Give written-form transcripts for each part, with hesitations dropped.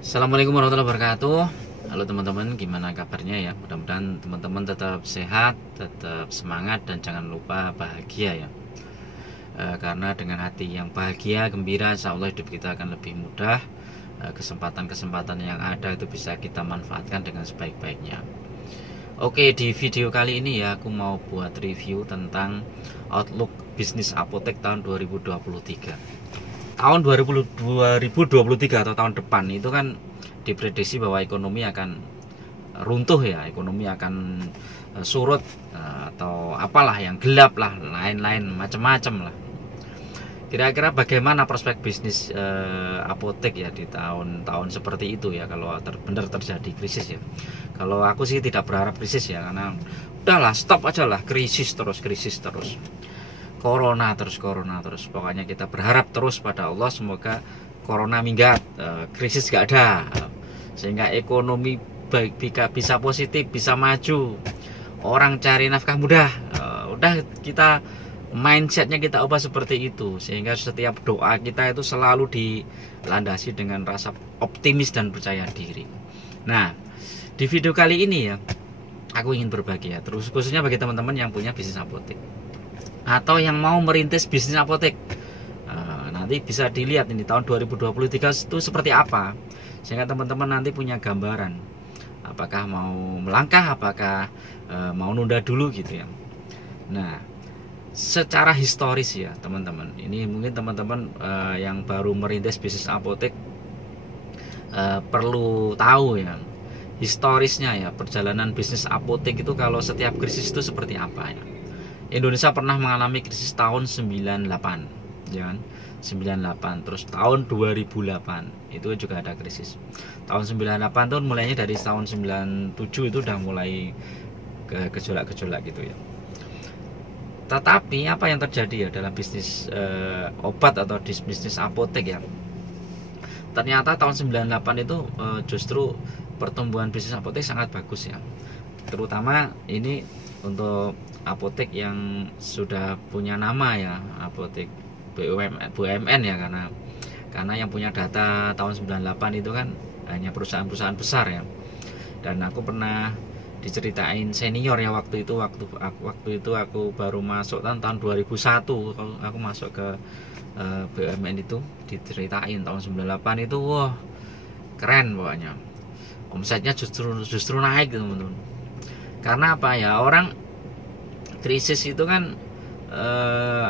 Assalamualaikum warahmatullahi wabarakatuh. Halo teman-teman, gimana kabarnya ya? Mudah-mudahan teman-teman tetap sehat, tetap semangat, dan jangan lupa bahagia ya. Karena dengan hati yang bahagia, gembira, insya Allah hidup kita akan lebih mudah. Kesempatan-kesempatan yang ada itu bisa kita manfaatkan dengan sebaik-baiknya. Oke, di video kali ini ya aku mau buat review tentang outlook bisnis apotek tahun 2023. Tahun 2023 atau tahun depan itu kan diprediksi bahwa ekonomi akan runtuh ya, ekonomi akan surut atau apalah yang gelap lah, lain-lain macam-macam lah. Kira-kira bagaimana prospek bisnis apotek ya di tahun-tahun seperti itu ya, kalau benar terjadi krisis ya. Kalau aku sih tidak berharap krisis ya, karena udahlah stop aja lah, krisis terus. Corona terus, pokoknya kita berharap terus pada Allah, semoga corona minggat, krisis gak ada, sehingga ekonomi baik bisa positif, bisa maju, orang cari nafkah mudah. Udah kita mindsetnya kita ubah seperti itu, sehingga setiap doa kita itu selalu dilandasi dengan rasa optimis dan percaya diri. Nah, di video kali ini ya aku ingin berbagi ya, terus khususnya bagi teman-teman yang punya bisnis apotek atau yang mau merintis bisnis apotek. Nanti bisa dilihat ini tahun 2023 itu seperti apa, sehingga teman-teman nanti punya gambaran apakah mau melangkah, apakah mau nunda dulu gitu ya. Nah, secara historis ya teman-teman, ini mungkin teman-teman yang baru merintis bisnis apotek perlu tahu ya historisnya ya, perjalanan bisnis apotek itu kalau setiap krisis itu seperti apa ya. Indonesia pernah mengalami krisis tahun 98 ya kan? 98, terus tahun 2008 itu juga ada krisis. Tahun 98 itu mulainya dari tahun 97 itu udah mulai gejolak-gejolak gitu ya. Tetapi apa yang terjadi ya dalam bisnis obat atau di bisnis apotek ya, ternyata tahun 98 itu justru pertumbuhan bisnis apotek sangat bagus ya. Terutama ini untuk apotek yang sudah punya nama ya, apotek BUMN ya, karena yang punya data tahun 98 itu kan hanya perusahaan-perusahaan besar ya. Dan aku pernah diceritain senior ya waktu itu aku baru masuk tahun 2001, aku masuk ke BUMN itu, diceritain tahun 98 itu wah keren pokoknya. Omsetnya justru naik gitu teman-teman. Karena apa ya, orang krisis itu kan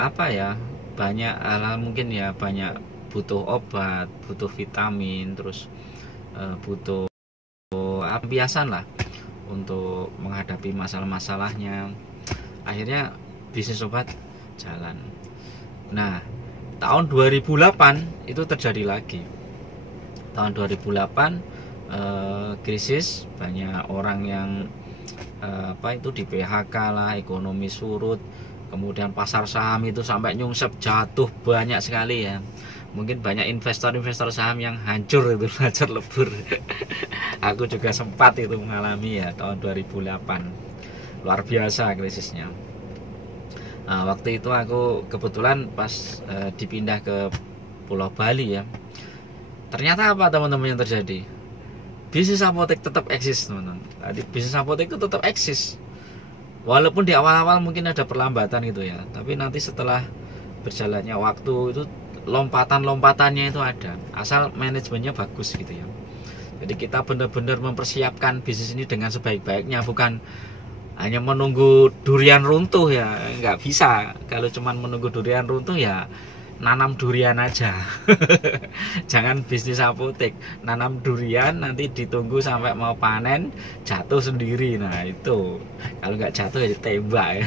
apa ya, banyak hal mungkin ya, banyak butuh obat, butuh vitamin, terus butuh kebiasaan lah untuk menghadapi masalah-masalahnya. Akhirnya bisnis obat jalan. Nah, tahun 2008 itu terjadi lagi. Tahun 2008 krisis, banyak orang yang di PHK lah, ekonomi surut, kemudian pasar saham itu sampai nyungsep, jatuh banyak sekali ya. Mungkin banyak investor saham yang hancur itu, hancur lebur. Aku juga sempat itu mengalami ya tahun 2008, luar biasa krisisnya. Nah, waktu itu aku kebetulan pas dipindah ke Pulau Bali ya. Ternyata apa teman-teman yang terjadi? Bisnis apotek tetap eksis teman-teman. Tadi bisnis apotek itu tetap eksis, walaupun di awal-awal mungkin ada perlambatan gitu ya, tapi nanti setelah berjalannya waktu itu lompatan-lompatannya itu ada, asal manajemennya bagus gitu ya. Jadi kita benar-benar mempersiapkan bisnis ini dengan sebaik-baiknya, bukan hanya menunggu durian runtuh ya, nggak bisa. Kalau cuman menunggu durian runtuh ya nanam durian aja. Jangan bisnis apotek nanam durian nanti ditunggu sampai mau panen jatuh sendiri. Nah itu kalau nggak jatuh ya ditembak ya.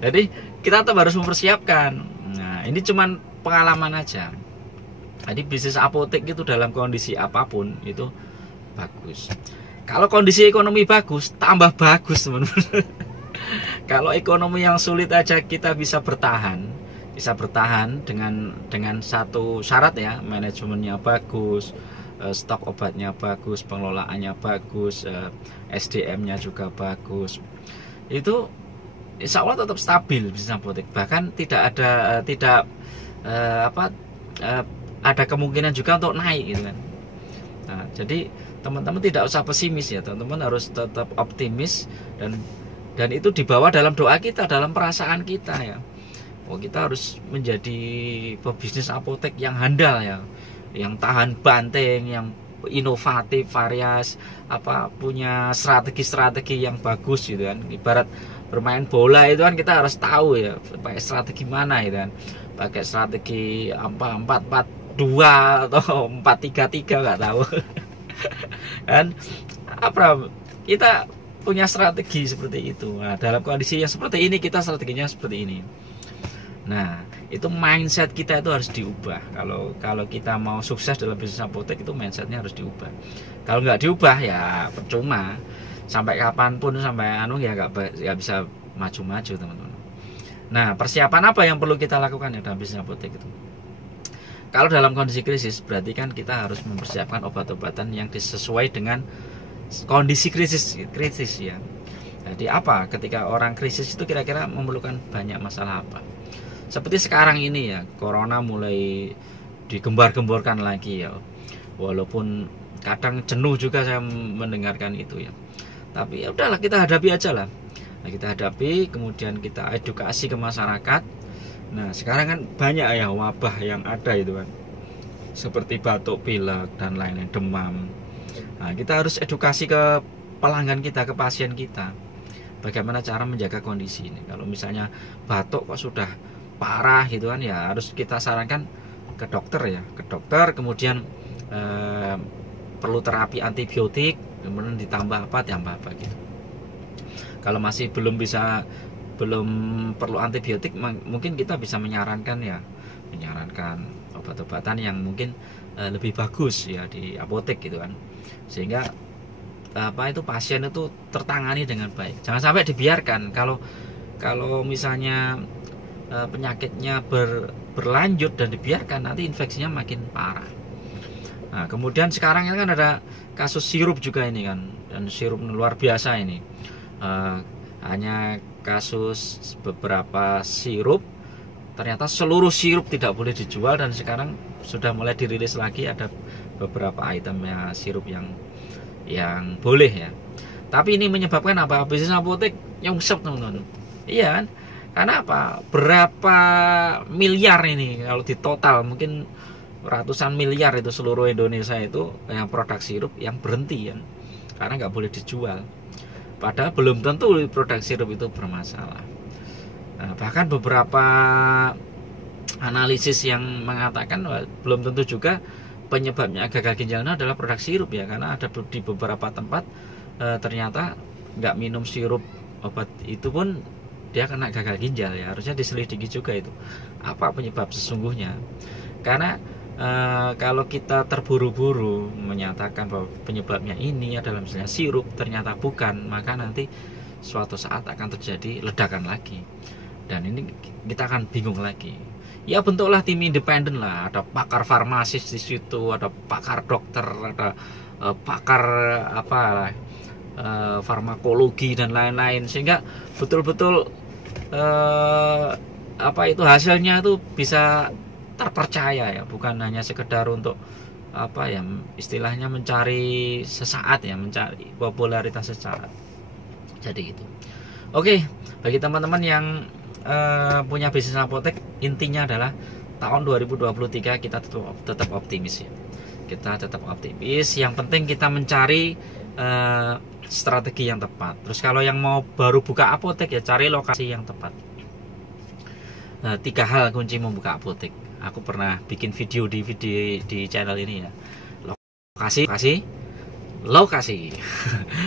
Jadi kita tetap harus mempersiapkan. Nah ini cuman pengalaman aja. Jadi bisnis apotek itu dalam kondisi apapun itu bagus. Kalau kondisi ekonomi bagus, tambah bagus teman-teman. Kalau ekonomi yang sulit aja kita bisa bertahan dengan satu syarat ya, manajemennya bagus, stok obatnya bagus, pengelolaannya bagus, SDM-nya juga bagus. Itu insya Allah tetap stabil bisnis apotek. Bahkan tidak ada ada kemungkinan juga untuk naik gitu kan. Nah, jadi teman-teman tidak usah pesimis ya, teman-teman harus tetap optimis, dan itu dibawa dalam doa kita, dalam perasaan kita ya. Oh, kita harus menjadi pebisnis apotek yang handal ya, yang tahan banting, yang inovatif, varias, punya strategi-strategi yang bagus gitu kan. Ibarat bermain bola itu kan kita harus tahu ya, pakai strategi mana gitu kan. Pakai strategi 4-4-2 atau 4-3-3 nggak tahu. Dan kita punya strategi seperti itu. Nah, dalam kondisi yang seperti ini kita strateginya seperti ini. Nah, itu mindset kita itu harus diubah. Kalau kita mau sukses dalam bisnis apotek, itu mindsetnya harus diubah. Kalau nggak diubah ya percuma. Sampai kapanpun ya nggak bisa maju-maju teman-teman. Nah, persiapan apa yang perlu kita lakukan ya dalam bisnis apotek itu? Kalau dalam kondisi krisis, berarti kan kita harus mempersiapkan obat-obatan yang sesuai dengan kondisi krisis ya. Jadi ketika orang krisis itu kira-kira memerlukan banyak masalah apa? Seperti sekarang ini ya, corona mulai digembar-gemborkan lagi ya. Walaupun kadang jenuh juga saya mendengarkan itu ya. Tapi ya udahlah, kita hadapi aja lah. Nah, kita hadapi, kemudian kita edukasi ke masyarakat. Nah, sekarang kan banyak ya wabah yang ada itu kan, seperti batuk, pilek, dan lain-lain, demam. Nah, kita harus edukasi ke pelanggan kita, ke pasien kita, bagaimana cara menjaga kondisi ini. Kalau misalnya batuk kok sudah parah gitu kan, ya harus kita sarankan ke dokter ya, kemudian perlu terapi antibiotik, kemudian ditambah apa gitu. Kalau masih belum perlu antibiotik, mungkin kita bisa menyarankan obat-obatan yang mungkin lebih bagus ya di apotek gitu kan, sehingga pasien itu tertangani dengan baik. Jangan sampai dibiarkan. Kalau misalnya penyakitnya berlanjut dan dibiarkan, nanti infeksinya makin parah. Nah, kemudian sekarang ini kan ada kasus sirup juga ini kan, dan sirup luar biasa ini. Hanya kasus beberapa sirup, ternyata seluruh sirup tidak boleh dijual, dan sekarang sudah mulai dirilis lagi ada beberapa itemnya sirup yang boleh ya. Tapi ini menyebabkan bisnis apotek nyungsep teman-teman. Iya kan? Karena berapa miliar ini kalau di total, mungkin ratusan miliar itu seluruh Indonesia itu yang produk sirup yang berhenti kan, karena nggak boleh dijual. Padahal belum tentu produk sirup itu bermasalah. Nah, bahkan beberapa analisis yang mengatakan belum tentu juga penyebabnya gagal ginjal adalah produk sirup ya, karena ada di beberapa tempat ternyata nggak minum sirup obat itu pun dia kena gagal ginjal ya. Harusnya diselidiki juga itu apa penyebab sesungguhnya. Karena kalau kita terburu-buru menyatakan bahwa penyebabnya ini adalah misalnya sirup, ternyata bukan, maka nanti suatu saat akan terjadi ledakan lagi, dan ini kita akan bingung lagi. Ya bentuklah tim independen lah, ada pakar farmasis di situ, ada pakar dokter, ada pakar farmakologi dan lain-lain, sehingga betul-betul hasilnya itu bisa terpercaya ya, bukan hanya sekedar untuk istilahnya mencari sesaat ya, mencari popularitas sesaat. Jadi gitu. Oke, bagi teman-teman yang punya bisnis apotek, intinya adalah tahun 2023 kita tetap optimis ya. Kita tetap optimis. Yang penting kita mencari strategi yang tepat. Terus kalau yang mau baru buka apotek ya cari lokasi yang tepat. Nah, 3 hal kunci membuka apotek. Aku pernah bikin video di channel ini ya. Lokasi.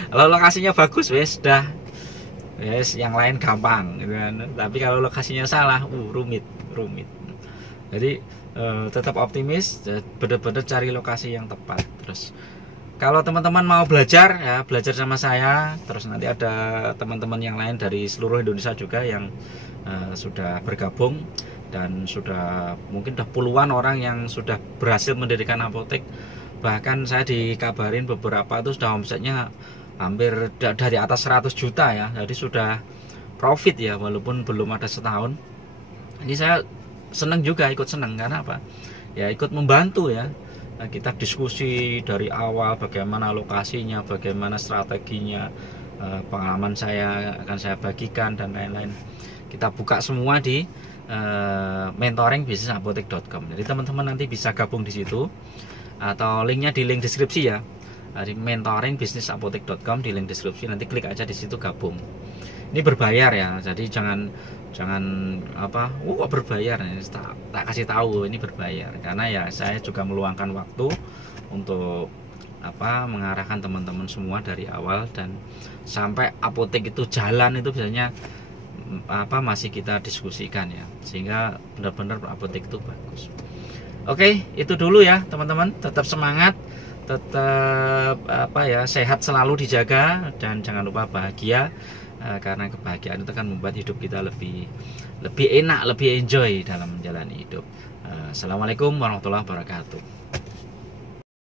Kalau lokasinya bagus wes yang lain gampang gitu kan. Tapi kalau lokasinya salah, rumit. Jadi tetap optimis, benar-benar cari lokasi yang tepat. Terus kalau teman-teman mau belajar sama saya, terus nanti ada teman-teman yang lain dari seluruh Indonesia juga yang sudah bergabung, dan mungkin sudah puluhan orang yang sudah berhasil mendirikan apotek. Bahkan saya dikabarin beberapa itu sudah omsetnya hampir dari atas 100 juta ya. Jadi sudah profit ya, walaupun belum ada setahun. Ini saya senang juga, ikut senang. Karena ya ikut membantu ya. Kita diskusi dari awal bagaimana lokasinya, bagaimana strateginya, pengalaman saya akan saya bagikan dan lain-lain. Kita buka semua di mentoringbisnisapotek.com. Jadi teman-teman nanti bisa gabung di situ, atau linknya di link deskripsi ya, di mentoringbisnisapotek.com, di link deskripsi, nanti klik aja di situ gabung. Ini berbayar ya, jadi jangan apa, kok berbayar, tak kasih tahu ini berbayar, karena ya saya juga meluangkan waktu untuk apa, mengarahkan teman-teman semua dari awal dan sampai apotek itu jalan, itu biasanya apa, masih kita diskusikan ya, sehingga benar-benar apotek itu bagus. Oke, itu dulu ya teman-teman, tetap semangat, tetap apa ya, sehat selalu dijaga, dan jangan lupa bahagia, karena kebahagiaan itu kan membuat hidup kita lebih enak, lebih enjoy dalam menjalani hidup. Assalamualaikum warahmatullahi wabarakatuh.